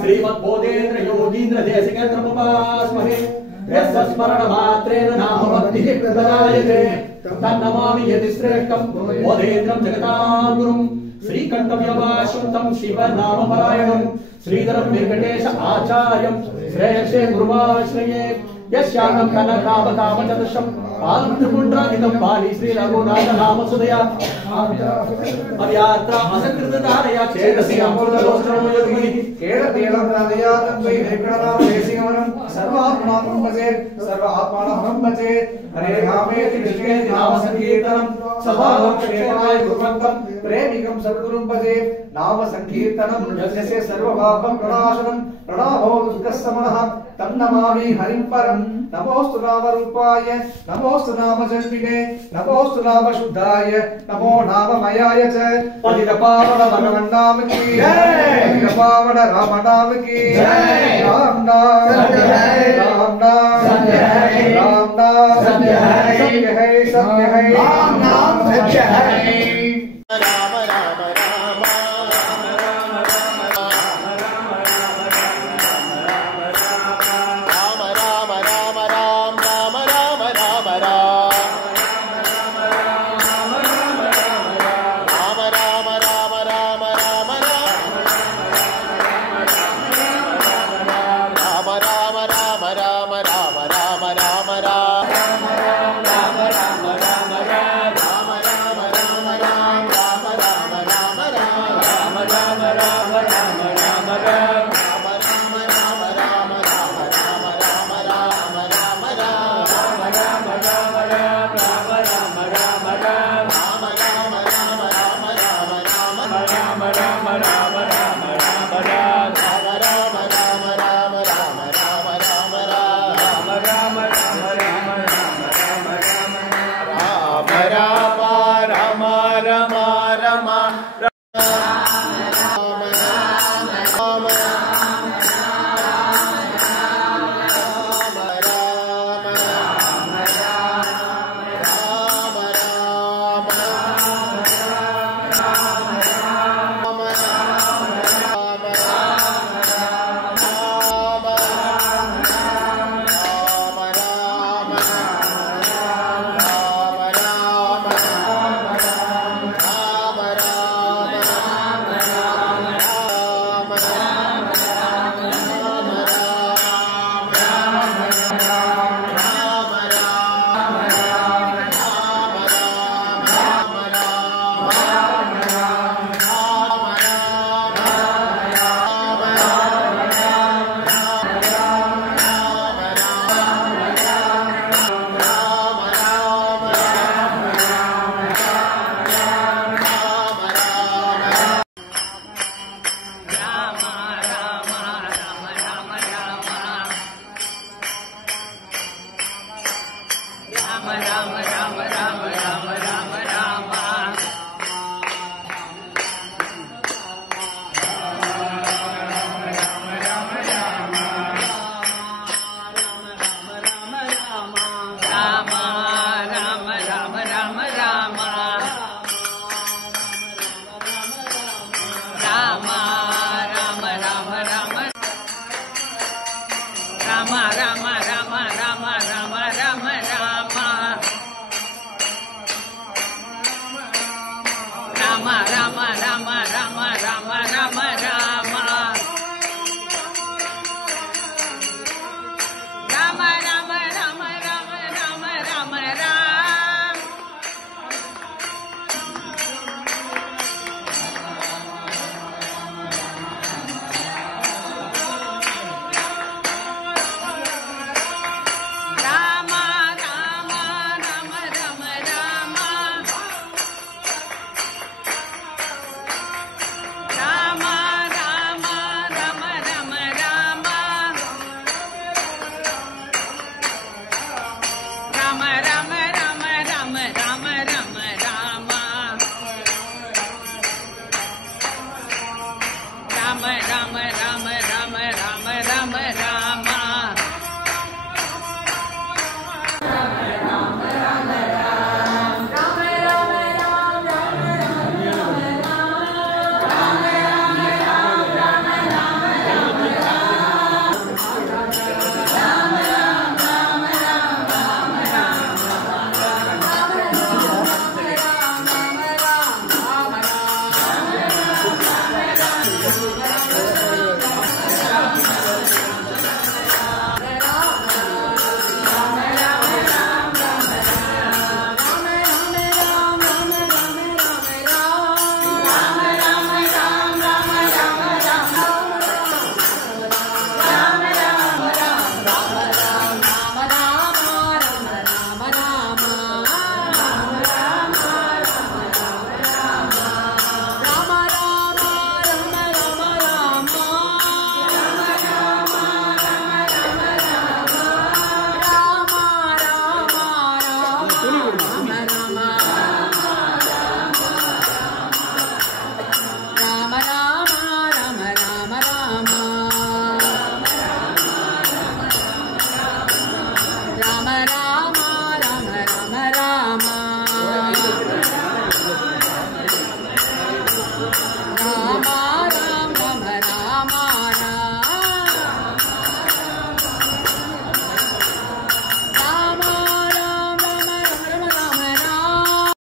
श्रीमद्बोधेन्द्र योगीन्द्र देशिकेन्द्र मुपास्महे यस्मरण मात्रेण नाम भक्तिः प्रदायते तन्नमामि यदि श्रेष्ठं बोधेन्द्रं जगतां गुरुं श्रीकण्ठं यवाश्वन्तं शिवनामपरायणं श्रीधरं वेङ्कटेश आचार्यं श्रेयसे गुरुमाश्रये यस्यानं कनकामकामचतुष्टं आनन्दपुण्ड्रादितं पाणि श्री रघुनाथ नाम सुदया अव्यात्रा असकृतधारया चेतसि अमृतलोचनमयद्भिः केडतीलम्रादया तद्वै वेङ्कटनाम देशिकवनं सर्वात्मानं भजे सर्वात्मानं भजे हरे रामेति कृष्णेति नाम संकीर्तनं सभावं क्षेत्राय कुर्वन्तं प्रेमिकं सद्गुरुं भजे नाम संकीर्तनं यस्य सर्वपापं प्रणाशनं प्रणामो दुःखशमनः तन्नमामि हरिं परं नमोस्तु नाम रूपाय नमोस्तु नाम जन्मिने नमोस्तु नाम शुद्धाय नमो नाम मयाय च पतित पावन भगवान नाम की जय पतित पावन राम नाम की जय राम नाम सत्य है राम नाम सत्य है राम नाम सत्य है सत्य है राम नाम सत्य है राम राम राम కుమార